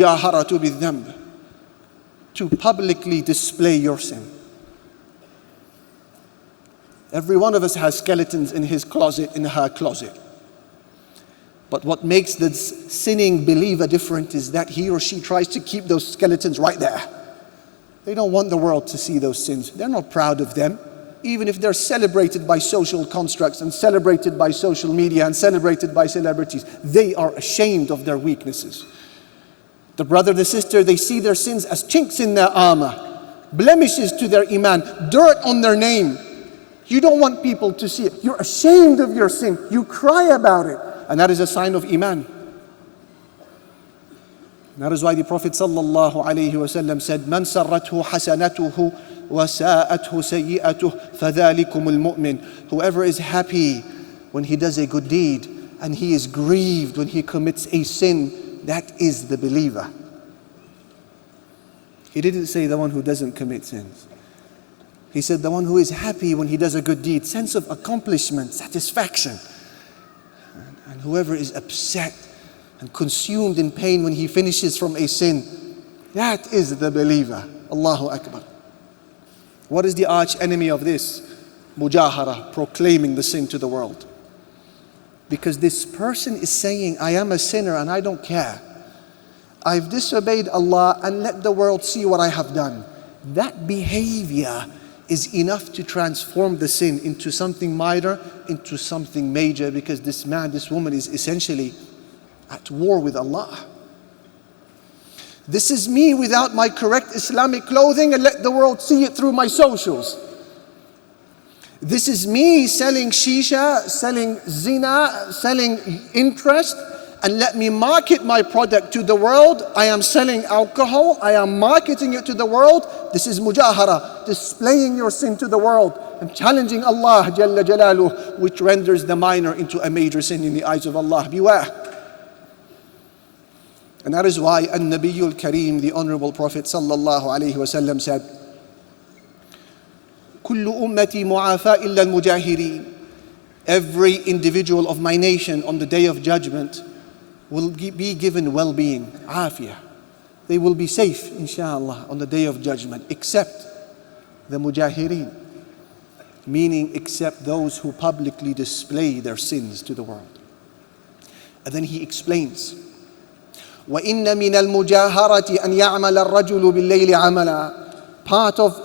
الْمُجَاهَرَةُ بِالذَّنْبِ, to publicly display your sin. Every one of us has skeletons in his closet, in her closet. But what makes the sinning believer different is that he or she tries to keep those skeletons right there. They don't want the world to see those sins. They're not proud of them. Even if they're celebrated by social constructs and celebrated by social media and celebrated by celebrities, they are ashamed of their weaknesses. The brother, the sister, they see their sins as chinks in their armor, blemishes to their iman, dirt on their name. You don't want people to see it. You're ashamed of your sin. You cry about it. And that is a sign of iman. And that is why the Prophet sallallahu alaihi wasallam said, "Man sarrathu hasanatuhu wa sa'athu sayyi'atuhu fadhalikumul mu'min." Whoever is happy when he does a good deed and he is grieved when he commits a sin, that is the believer. He didn't say the one who doesn't commit sins. He said the one who is happy when he does a good deed, sense of accomplishment, satisfaction. And whoever is upset and consumed in pain when he finishes from a sin, that is the believer. Allahu Akbar. What is the arch enemy of this? Mujahara, proclaiming the sin to the world. Because this person is saying, I am a sinner and I don't care. I've disobeyed Allah and let the world see what I have done. That behavior is enough to transform the sin into something minor, into something major, because this man, this woman is essentially at war with Allah. This is me without my correct Islamic clothing and let the world see it through my socials. This is me selling shisha, selling zina, selling interest, and let me market my product to the world. I am selling alcohol, I am marketing it to the world. This is mujahara, displaying your sin to the world and challenging Allah Jalla Jalaluh, which renders the minor into a major sin in the eyes of Allah. Beware. And that is why An-Nabiyul Kareem, the Honorable Prophet sallallahu alaihi wasallam said, Kullu ummati mu'afa illa al-mujahirin. Every individual of my nation on the day of judgment will be given well-being, afiyah. They will be safe, inshallah, on the day of judgment, except the mujahirin, meaning except those who publicly display their sins to the world. And then he explains, وَإِنَّ مِنَ الْمُجَاهَرَةِ أَنْ يَعْمَلَ الرَّجُلُ بِاللَّيْلِ عَمَلًا. Part of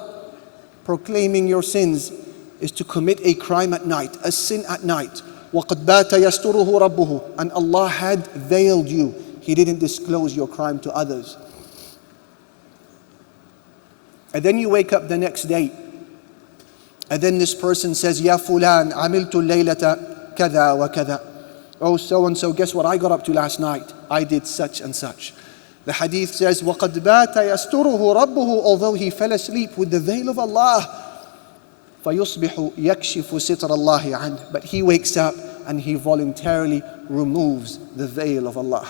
proclaiming your sins is to commit a crime at night, a sin at night. وَقَدْ بَاتَ يَسْتُرُهُ رَبُّهُ. And Allah had veiled you. He didn't disclose your crime to others. And then you wake up the next day. And then this person says, يَا فُلَانْ عَمِلْتُ اللَّيْلَةَ كَذَا وَكَذَا. Oh, so-and-so, guess what I got up to last night? I did such and such. The hadith says, وَقَدْ بَاتَ يَسْتُرُهُ رَبُّهُ. Although he fell asleep with the veil of Allah, فَيُصْبِحُ يَكْشِفُ سِتْرَ اللَّهِ عَنْهُ. But he wakes up and he voluntarily removes the veil of Allah.